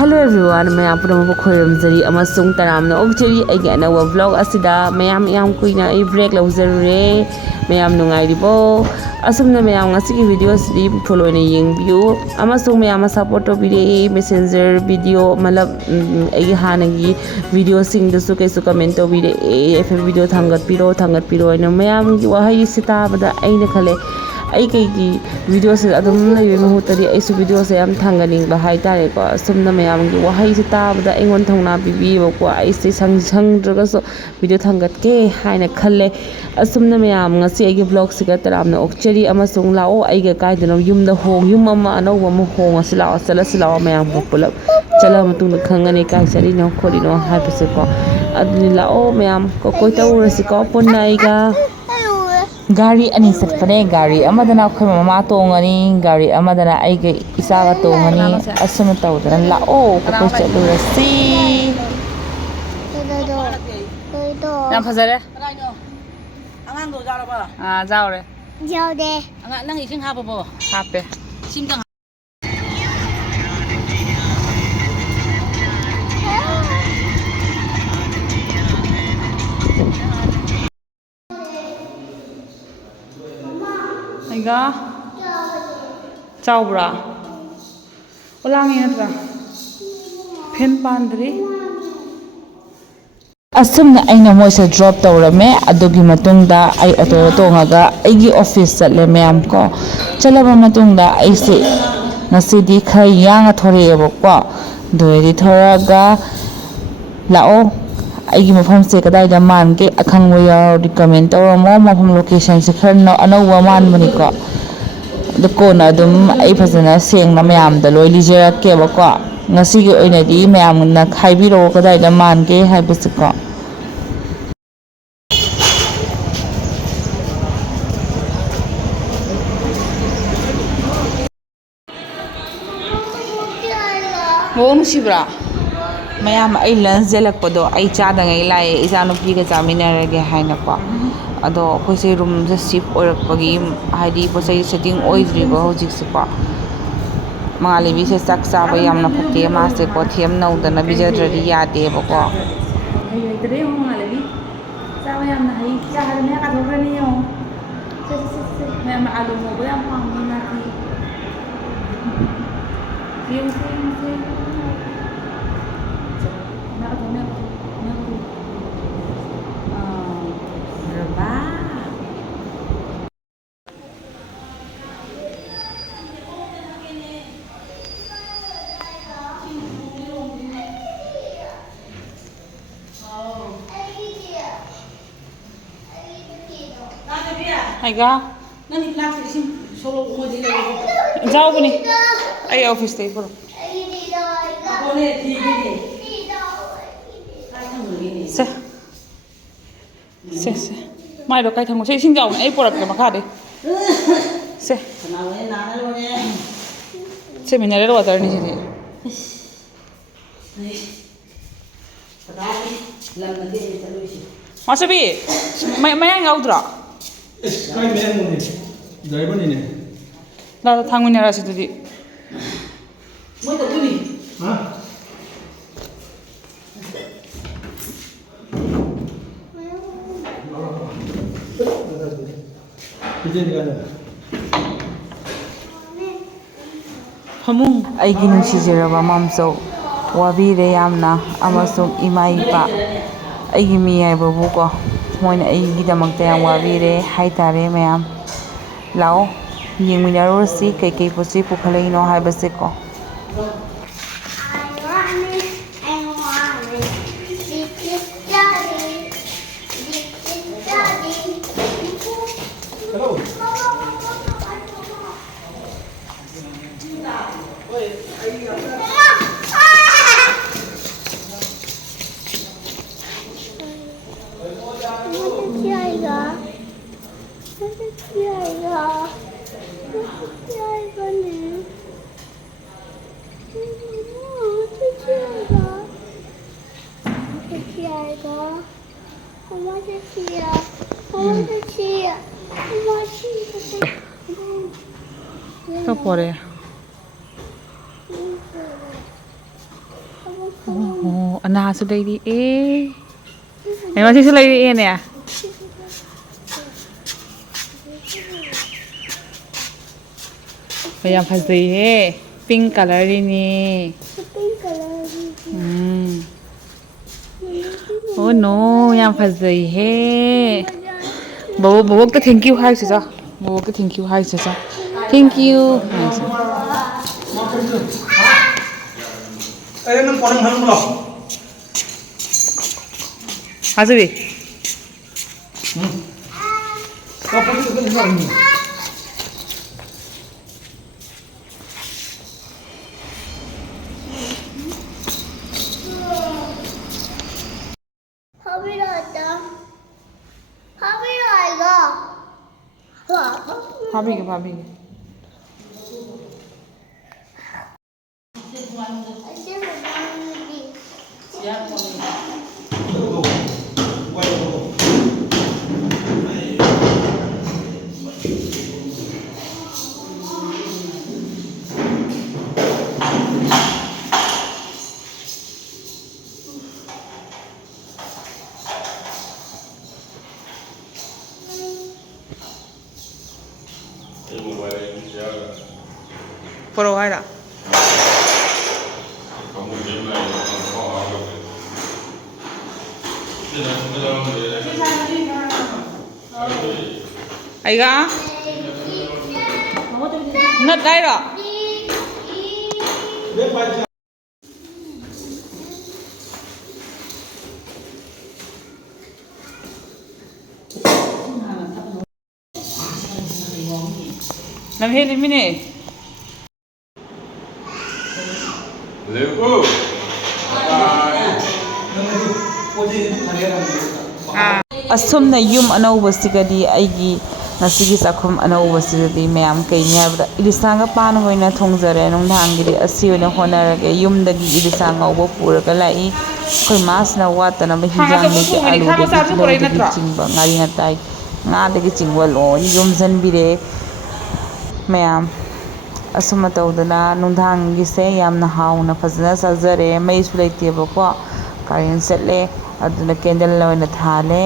Hello everyone, I am from Koyamzari. I am Sung Taram. Actually, again, our vlog asida. I am Queen. I break luxury. I am Nungaibo. Asum na I am ngasiki videos di follow ni yung view. I am Sung. I am support video, messenger video. Malab ay hanagi video sing the suke suka mento video. If video thangat piro. I am wahay sita bada ay nakale. I kay video sa adum na yung mahutari ay su video sa am thanganing bahay tare ko sum na mayam gi wahay sa tabda ingon thong na bibi ko ay sa sang draga so video thangat ke haina khalle asum na mayam ngasi ay vlog siga taram na okchari amasung lao ay ga kai dano yum da hong yum mama anaw mo hong sila mayam pulap chala matung khangani kai sari no khori no ha pese ko adni lao mayam ko koi ta urasi ko ponnai ga Gari ani satpane gari amadana khoi mama tongani gari amadana aige isaga tongani asuna tawdana la o ko chelu rasi nam phazare angang do jara ba jao re jao de angang nang ising ha bo ha pe simdang Aiga Chaubra Ulangi natra Pen pandri Asumna aina moisa drop tawrame adugi matungda ai auto tongaga aigi office chatle mayam ko chalaba matungda aise nasidi khai yang thore ko doiri thoraga lao aigi mafam se kadai da man ke akhang waya recommend tawra mo mafam location se kharna anawwa man mani ko the kona dum ai phasana seng na mayam da loi lijera ke ba ko ngasi gi oina di mayam na khaibiro kadai da man ke haibus ko Wong sibra mayam ai lan zelak podo ai chada ngai lai izanu pi ga jamina rage haina ko ado khoi se room se shift orak pagi haidi posai setting oidri go hojik se ko mali bi se saksa ba yamna phate ma se ko them nau da na bijadri ya de ba ko ai dre ho mali bi sa ba yamna hai cha har me ka thora ni yo se me ma alu mo ba yam pang ni na ti se Aiga nani class isim solo mo dile jao bani ai office te puro bole ठीक है se mai do kai thang se sing jao ai porak ke makha de se se minare ro watar ni se masabi mai ngaudra kai me mo ni driver ni ne la thangun ra se tudi mo to kuni ha Hamung aigi nungsijiraba mamso wabire yamna amasung ima ipa aigi mi yaibabu ko moina aigi damakta yam wabire haitare mayam lao yingminarosi kei posi pukhaleino haibase ko 또 뭐래? ꯑꯅꯥꯁꯨ ꯂꯩꯔꯛꯑꯦ ꯑꯩ ꯃꯁꯤꯁꯨ ꯂꯩꯔꯛꯑꯦꯅꯦ ꯌꯥꯝ ꯐꯖꯩꯍꯦ ꯄꯤꯡ ꯀꯂꯔꯤꯅꯤ ꯑꯣ ꯅꯣ ꯌꯥꯝ ꯐꯖꯩꯍꯦ ꯕꯣꯕꯣꯛꯇ thank you ꯍꯥꯏꯁꯤꯁ ꯕꯣꯕꯣꯛꯇ thank you ꯍꯥꯏꯁꯤꯁ thank you ꯍꯥꯏꯁꯤ Ayun ang parang halong lang. 하즈비 Kapag ito ka lang. 바비게 바비게 보러 가라 아이가 너 따이라 남 헬리미네 Lepo. ꯑꯁꯨꯝꯅ ꯌꯨꯝ ꯑꯅꯧꯕꯁꯤꯒꯗꯤ ꯑꯩꯒꯤ ꯉꯁꯤꯒꯤ ꯆꯥꯛꯈꯨꯝ ꯑꯅꯧꯕꯁꯤꯗꯗꯤ ꯃꯌꯥꯝ ꯀꯩꯅꯤ ꯍꯥꯏꯕꯗ ꯏꯂꯤꯁꯥꯒ ꯄꯥꯟ ꯑꯣꯏꯅ ꯊꯣꯡꯖꯔꯦ ꯅꯨꯡꯗꯥꯡꯒꯤꯗꯤ ꯑꯁꯤ ꯑꯣꯏꯅ ꯍꯣꯠꯅꯔꯒꯦ ꯌꯨꯝꯗꯒꯤ ꯏꯂꯤꯁꯥ ꯉꯧꯕ ꯄꯨꯔꯒ ꯂꯥꯛꯏ ꯑꯩꯈꯣꯏ ꯃꯥꯁꯤꯅ ꯋꯥꯠꯇꯅꯕ ꯍꯤꯟꯖꯥꯡꯗꯒꯤ ꯑꯂꯨꯗꯒꯤ ꯇꯤꯜꯍꯧꯗꯒꯤ ꯆꯤꯡꯕ ꯉꯥꯔꯤ ꯉꯥꯇꯥꯏ ꯉꯥꯗꯒꯤ ꯆꯤꯡꯕ ꯂꯣꯏ ꯌꯣꯝꯁꯤꯟꯕꯤꯔꯦ ꯃꯌꯥꯝ ꯑꯁꯨꯝꯅ ꯇꯧꯗꯅ ꯅꯨꯡꯗꯥꯡꯒꯤꯁꯦ ꯌꯥꯝꯅ ꯍꯥꯎꯅ ꯐꯖꯅ ꯆꯥꯖꯔꯦ ꯃꯩꯁꯨ ꯂꯩꯇꯦꯕꯀꯣ ꯀꯥꯔꯦꯟ ꯆꯠꯂꯦ ꯑꯗꯨꯅ ꯀꯦꯟꯗꯜ ꯑꯣꯏꯅ ꯊꯥꯜꯂꯦ